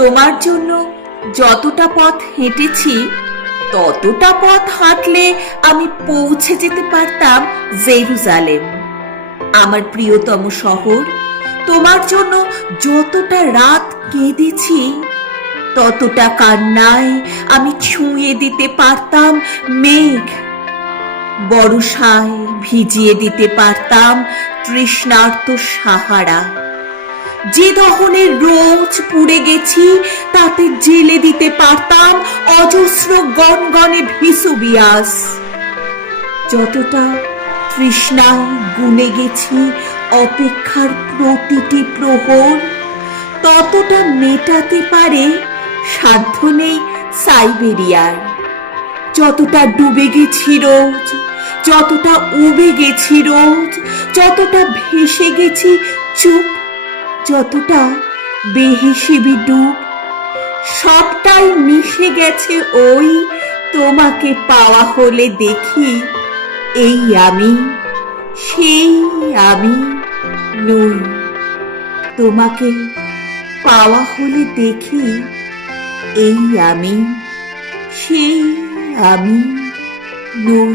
তোমার জন্য যতটা পথ হেঁটেছি ততটা পথ হাঁটলে আমি পৌঁছে যেতে পারতাম জেরুজালেম, আমার প্রিয়তম শহর। তোমার জন্য যতটা রাত কেঁদেছি ততটা কান্নায় আমি ছুঁয়ে দিতে পারতাম মেঘ, বর্ষায় ভিজিয়ে দিতে পারতাম তৃষ্ণার্ত সাহারা। যে দহনে রোজ পুড়ে গেছি তাতে জেলে দিতে পারতাম অজস্র গনগনে ভিসুবিয়াস। যতটা তৃষ্ণায় গুনে গেছি অপেক্ষার প্রতিটি প্রহর, ততটা মেটাতে পারে সাধ্য নেই সাইবেরিয়ার। যতটা ডুবে গেছি রোজ, যতটা উবে গেছি রোজ, যতটা ভেসে গেছি চুপ, যতটা বেহিসেবি ডুব, সবটাই মিশে গেছে ওই তোমাকে পাওয়া হলে দেখি এই আমি, সেই আমি নই। তোমাকে পাওয়া হলে দেখি এই আমি, সেই আমি নই।